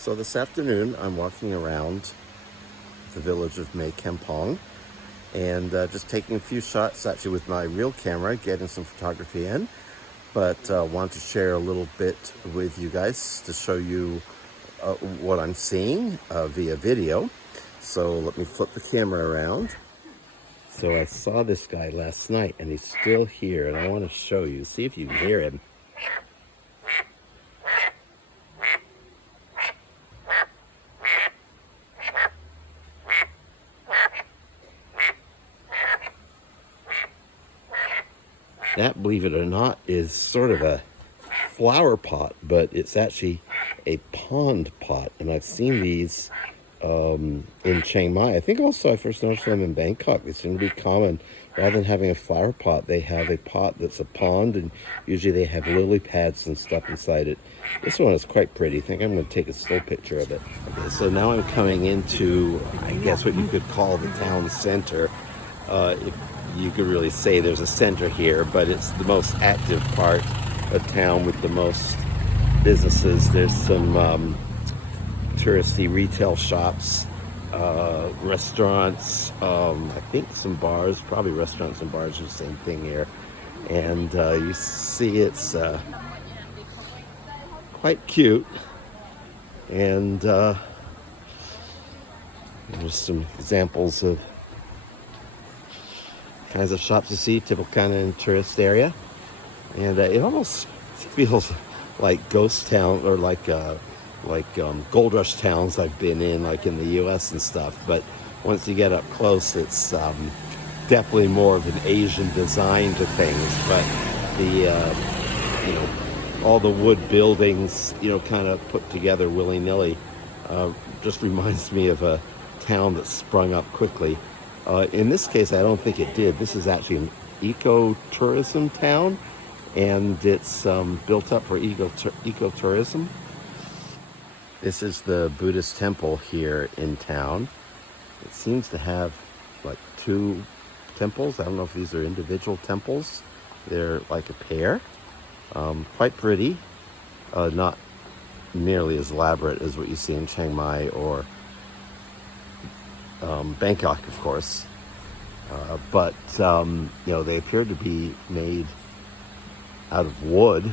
So this afternoon, I'm walking around the village of Mae Kampong and just taking a few shots actually with my real camera, getting some photography in, but want to share a little bit with you guys to show you what I'm seeing via video. So let me flip the camera around. So I saw this guy last night and he's still here, and I want to show you, see if you can hear him. That, believe it or not, is sort of a flower pot, but it's actually a pond pot. And I've seen these in Chiang Mai. I think also I first noticed them in Bangkok. They seem to be common. Rather than having a flower pot, they have a pot that's a pond, and usually they have lily pads and stuff inside it. This one is quite pretty. I think I'm going to take a still picture of it. Okay, so now I'm coming into, I guess, what you could call the town center. If you could really say there's a center here, but it's the most active part of town with the most businesses. There's some touristy retail shops, restaurants, I think some bars, probably restaurants and bars are the same thing here. And you see it's quite cute. And there's some examples of kinds of shops you see, typical kind of tourist area. And it almost feels like ghost town, or like gold rush towns I've been in, like in the US and stuff. But once you get up close, it's definitely more of an Asian design to things. But the all the wood buildings, kind of put together willy-nilly, just reminds me of a town that sprung up quickly. In this case, I don't think it did. This is actually an eco-tourism town, and it's built up for eco-tourism. This is the Buddhist temple here in town. It seems to have like two temples. I don't know if these are individual temples. They're like a pair. Quite pretty. Not nearly as elaborate as what you see in Chiang Mai or Bangkok, of course. But they appear to be made out of wood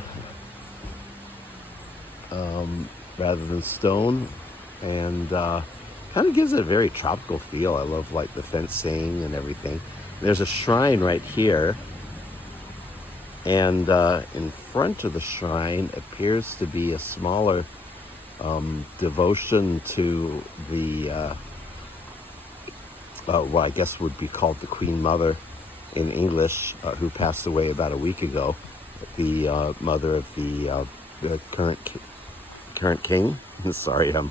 rather than stone, and kind of gives it a very tropical feel. I love like the fencing and everything. There's a shrine right here, and in front of the shrine appears to be a smaller devotion to the what I guess would be called the Queen Mother in English, who passed away about a week ago. The mother of the current king. Sorry, I'm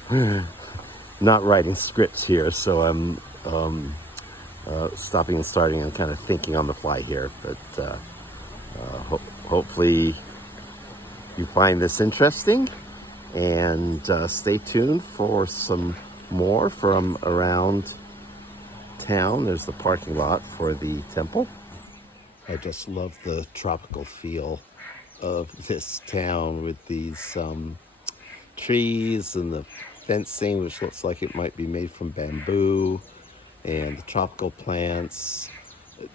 not writing scripts here, so I'm stopping and starting and kind of thinking on the fly here. But hopefully you find this interesting, and stay tuned for some more from around town. There's the parking lot for the temple. I just love the tropical feel of this town with these trees and the fencing, which looks like it might be made from bamboo, and the tropical plants.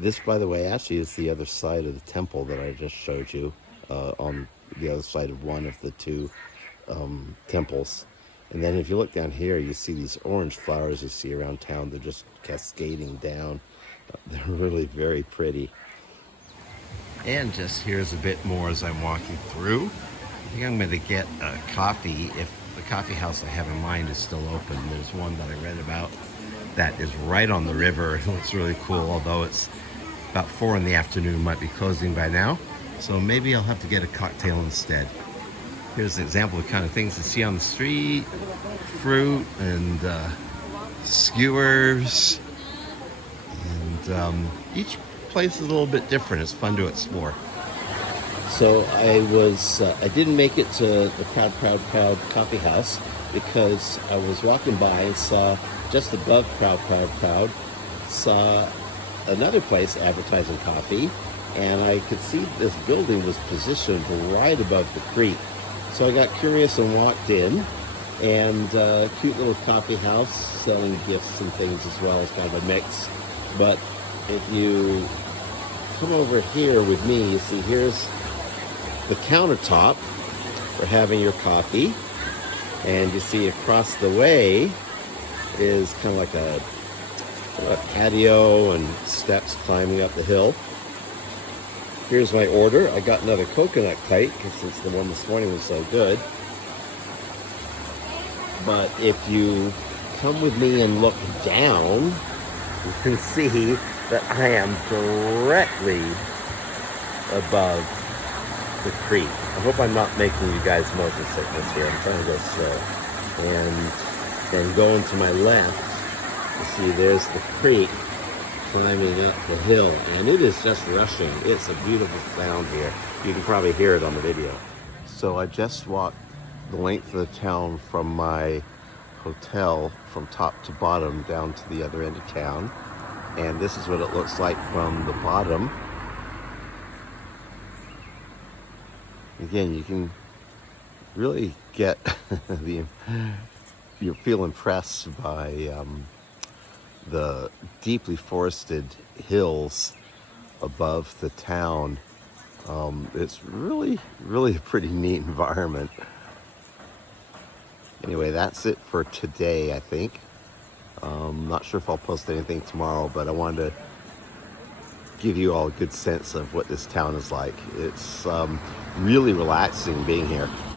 This, by the way, actually is the other side of the temple that I just showed you, on the other side of one of the two temples. And then if you look down here, you see these orange flowers you see around town. They're just cascading down. They're really very pretty. And just here's a bit more as I'm walking through. I think I'm going to get a coffee if the coffee house I have in mind is still open. There's one that I read about that is right on the river. It looks really cool, although it's about 4 in the afternoon, might be closing by now. So maybe I'll have to get a cocktail instead. Here's an example of the kind of things to see on the street. Fruit and skewers. And each place is a little bit different. It's fun to explore. So I didn't make it to the Proud coffee house because I was walking by and saw just above Proud, saw another place advertising coffee, and I could see this building was positioned right above the creek. So I got curious and walked in, and cute little coffee house selling gifts and things as well as kind of a mix. But if you come over here with me, you see here's the countertop for having your coffee, and you see across the way is kind of like a patio and steps climbing up the hill. Here's my order. I got another coconut kite since the one this morning was so good. But if you come with me and look down, you can see that I am directly above the creek. I hope I'm not making you guys motion sickness here. I'm trying to go slow. And then going to my left, you see there's the creek climbing up the hill, and it is just rushing. It's a beautiful sound here. You can probably hear it on the video. So I just walked the length of the town from my hotel from top to bottom down to the other end of town, and this is what it looks like from the bottom. Again, you can really get you feel impressed by the deeply forested hills above the town. It's really a pretty neat environment. Anyway, that's it for today, I think. Not sure if I'll post anything tomorrow, but I wanted to give you all a good sense of what this town is like. It's really relaxing being here.